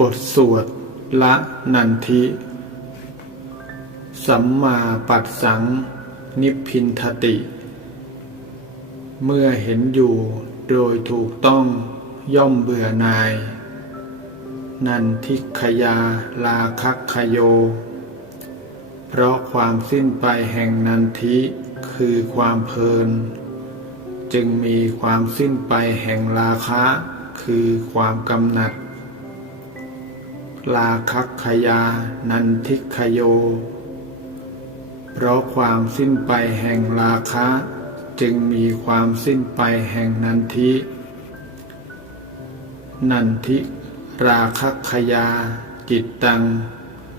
บทสวดละนันทิ สัมมาปัสสัง นิพพินทติ เมื่อเห็นอยู่โดยถูกต้องย่อมเบื่อนาย นันทิขยาลาคักขโย เพราะความสิ้นไปแห่งนันทิคือความเพลิน จึงมีความสิ้นไปแห่งราคะ คือความกำหนัด ลาคักขยานันทิขโย เพราะความสิ้นไปแห่งราคะ จึงมีความสิ้นไปแห่งนันทิ นันทิราคักขยา จิตตัง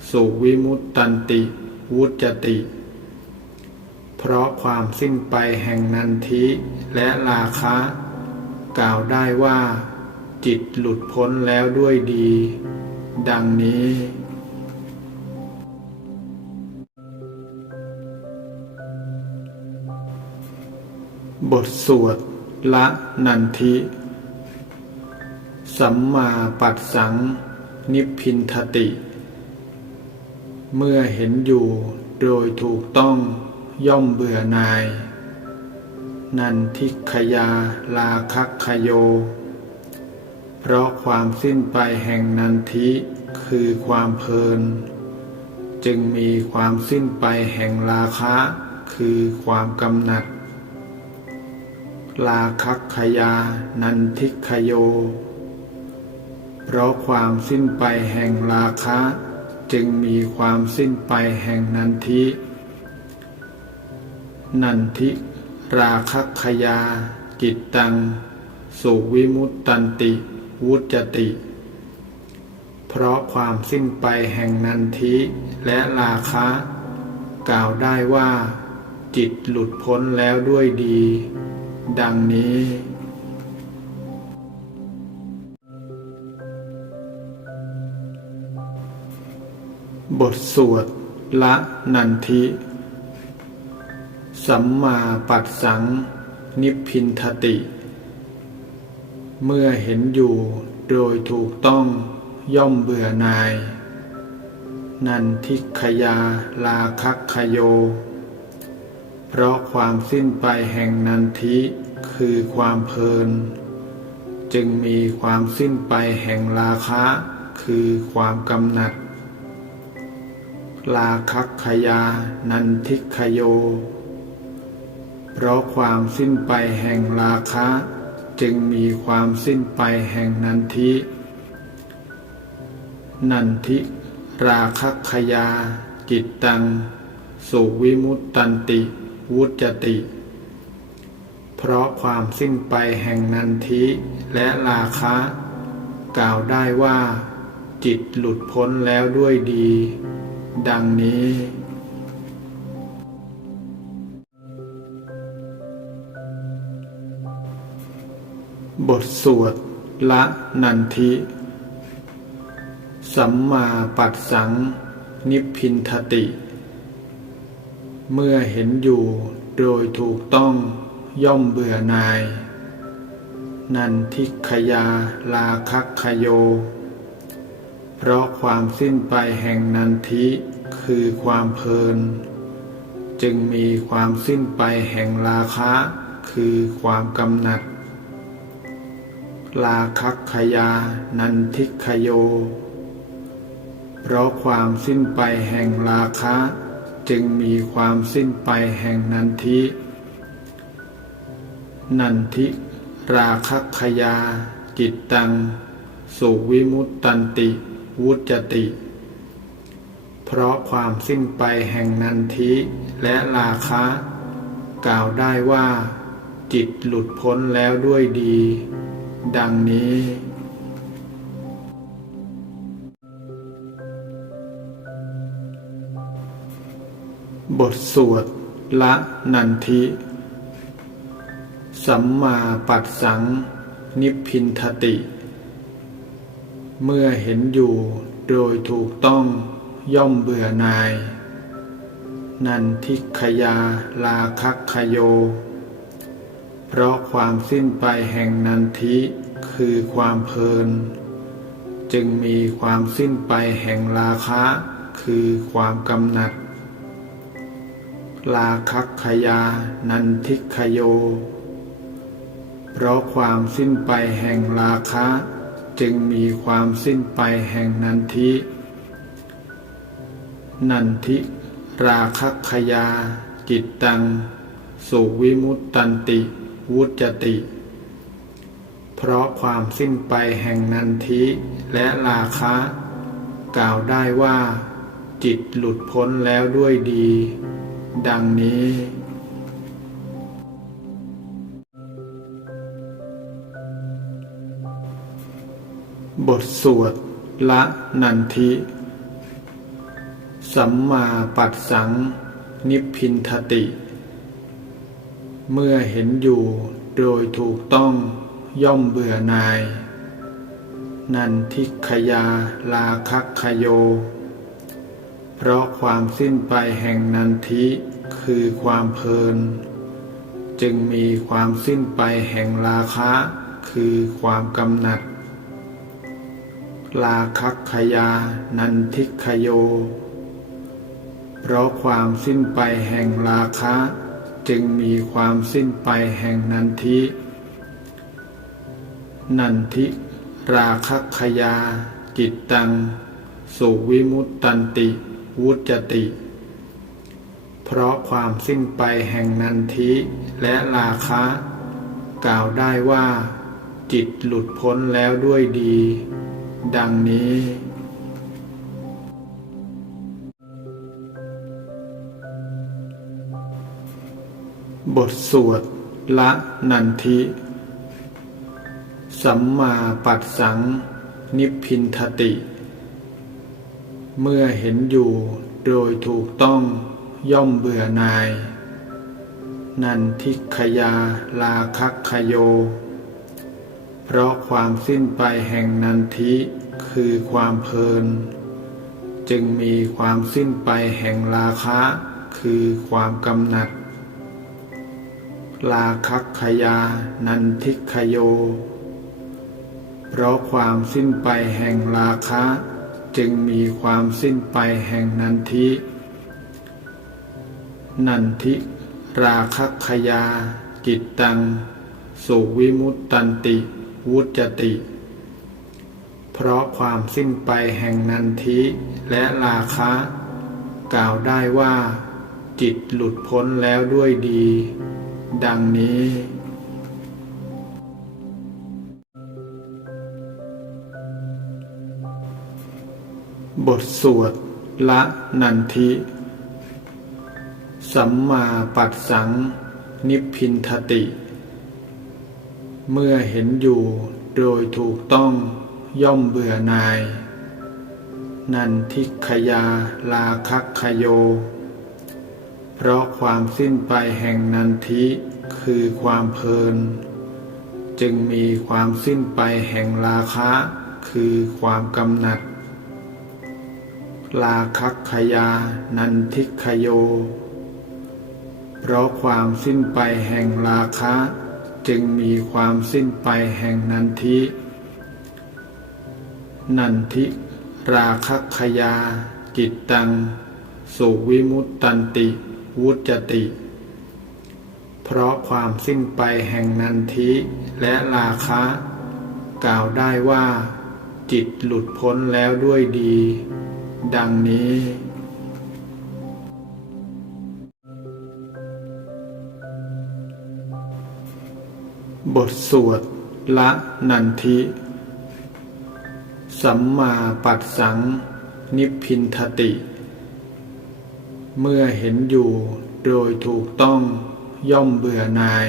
สุวิมุตตันติ วุจติ เพราะความสิ้นไปแห่งนันทิและราคะ กล่าวได้ว่า จิตหลุดพ้นแล้วด้วยดี ดังนี้ บทสวดละนันทิ สัมมาปัสสัง นิพพินทติ เมื่อเห็นอยู่โดยถูกต้องย่อมเบื่อนาย นันทิขยาลาคักขโย เพราะความสิ้นไปแห่งนันทิคือความเพลิน จึงมีความสิ้นไปแห่งราคะ คือความกำหนัด ลาคักขยานันทิขโย เพราะความสิ้นไปแห่งราคะ จึงมีความสิ้นไปแห่งนันทิ นันทิ ราคักขยา จิตตัง สุวิมุตตันติ วุจติ เพราะความสิ้นไปแห่งนันทิและราคะ กล่าวได้ว่า จิตหลุดพ้นแล้วด้วยดี ดังนี้บทสวดละนันทิ สัมมาปัสสัง นิพพินทติ เมื่อเห็นอยู่โดยถูกต้องย่อมเบื่อหน่าย นันทิขยาลาคักขโย เพราะความสิ้นไปแห่งนันทิคือความเพลิน จึงมีความสิ้นไปแห่งราคะคือความกำหนัด ลาคักขยานันทิขโย เพราะความสิ้นไปแห่งราคะ จึงมีความสิ้นไปแห่งนันทิ นันทิ ราคักขยา จิตตัง สุวิมุตตันติ วุจติ เพราะความสิ้นไปแห่งนันทิและราคะ กล่าวได้ว่า จิตหลุดพ้นแล้วด้วยดี ดังนี้ บทสวดละนันทิ สัมมาปัสสัง นิพพินทติ เมื่อเห็นอยู่โดยถูกต้องย่อมเบื่อนาย นันทิขยาลาคักขโย เพราะความสิ้นไปแห่งนันทิคือความเพลิน จึงมีความสิ้นไปแห่งราคะคือความกำหนัด ลาคักขยา นันทิขโย เพราะความสิ้นไปแห่งราคะ จึงมีความสิ้นไปแห่งนันทิ นันทิราคักขยา จิตตัง สุวิมุตตันติ วุจติ เพราะความสิ้นไปแห่งนันทิและราคะ กล่าวได้ว่า จิตหลุดพ้นแล้วด้วยดี ดังนี้ บทสวดละนันทิ สัมมาปัสสัง นิพพินทติ เมื่อเห็นอยู่โดยถูกต้องย่อมเบื่อนาย นันทิขยาลาคักขโย เพราะความสิ้นไปแห่งนันทิคือความเพลิน จึงมีความสิ้นไปแห่งราคะ คือความกำหนัดราคัคขยานันทิคโย เพราะความสิ้นไปแห่งราคะ จึงมีความสิ้นไปแห่งนันทิ นันทิ ราคัคขยาจิตตัง สุวิมุตตันติ วุจติ เพราะความสิ้นไปแห่งนันทิและราคะ กล่าวได้ว่า จิตหลุดพ้นแล้วด้วยดี ดังนี้บทสวดละนันทิ สัมมาปัสสัง นิพพินทติ เมื่อเห็นอยู่โดยถูกต้องย่อมเบื่อนาย นันทิขยาลาคัคโย เพราะความสิ้นไปแห่งนันทิคือความเพลิน จึงมีความสิ้นไปแห่งราคะคือความกำหนัด ลาคัคขยานันทิขโย เพราะความสิ้นไปแห่งราคะ จึงมีความสิ้นไปแห่งนันทิ นันทิ ราคัคยา จิตตัง สุวิมุตตันติ วุจติ เพราะความสิ้นไปแห่งนันทิและราคะ กล่าวได้ว่า จิตหลุดพ้นแล้วด้วยดี ดังนี้ บทสวดละนันทิ สัมมาปัสสัง นิพพินทติ เมื่อเห็นอยู่โดยถูกต้องย่อมเบื่อนาย นันทิขยาลาคัคขโย เพราะความสิ้นไปแห่งนันทิคือความเพลิน จึงมีความสิ้นไปแห่งราคะคือความกำหนัด ลาคัคขยานันทิขโย เพราะความสิ้นไปแห่งราคะ จึงมีความสิ้นไปแห่งนันทิ นันทิราคัคขยา จิตตัง สุวิมุตตันติ วุจติ เพราะความสิ้นไปแห่งนันทิและราคะ กล่าวได้ว่า จิตหลุดพ้นแล้วด้วยดี ดังนี้ บทสวดละนันทิ สัมมาปัสสัง นิพพินทติ เมื่อเห็นอยู่โดยถูกต้องย่อมเบื่อนาย นันทิขยาลาคัคโย เพราะความสิ้นไปแห่งนันทิคือความเพลิน จึงมีความสิ้นไปแห่งราคะ คือความกำหนัด ลาคัคขยานันทิขโย เพราะความสิ้นไปแห่งราคะ จึงมีความสิ้นไปแห่งนันทิ นันทิราคัคขยาจิตตัง สุวิมุตตันติ วุจติ เพราะความสิ้นไปแห่งนันทิและราคะ กล่าวได้ว่า จิตหลุดพ้นแล้วด้วยดี ดังนี้บทสวดละนันทิ สัมมาปัสสัง นิพพินทติ เมื่อเห็นอยู่โดยถูกต้องย่อมเบื่อหน่าย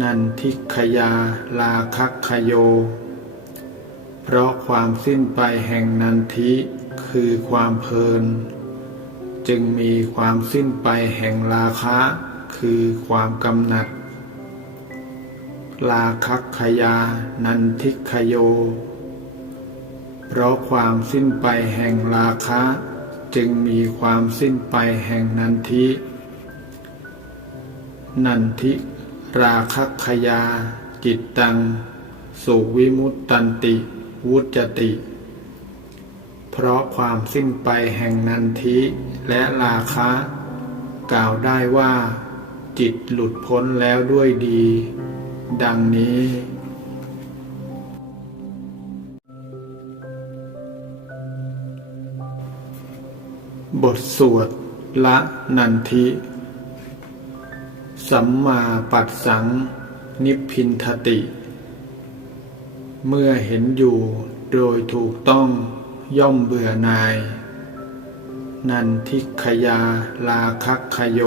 นันทิขยาลาคัคขโย เพราะความสิ้นไปแห่งนันทิคือความเพลิน จึงมีความสิ้นไปแห่งราคะคือความกำหนัด ลาคัคขยานันทิขโย เพราะความสิ้นไปแห่งราคะ จึงมีความสิ้นไปแห่งนันทิ นันทิราคัคยา จิตตัง สุวิมุตตันติววุจติ เพราะความสิ้นไปแห่งนันทิและราคะ กล่าวได้ว่า จิตหลุดพ้นแล้วด้วยดี ดังนี้ บทสวดละนันทิ สัมมาปัสสัง นิพพินทติ เมื่อเห็นอยู่โดยถูกต้องย่อมเบื่อนาย นันทิขยาลาคักขโย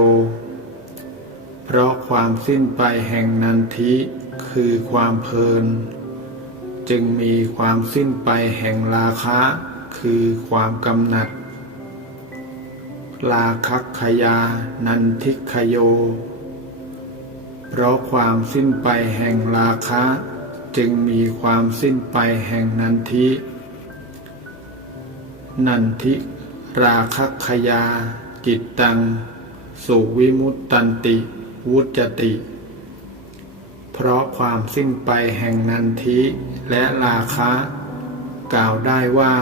เพราะความสิ้นไปแห่งนันทิคือความเพลิน จึงมีความสิ้นไปแห่งราคะคือความกำหนัด ลาคักขยานันทิขโย เพราะความสิ้นไปแห่งราคะ จึงมีความสิ้นไปแห่งนันทิ นันทิ ราคักขยา จิตตัง สุวิมุตตันติ วุจติ เพราะความสิ้นไปแห่งนันทิและราคะ กล่าวได้ว่า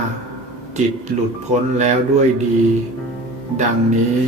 จิตหลุดพ้นแล้วด้วยดี ดังนี้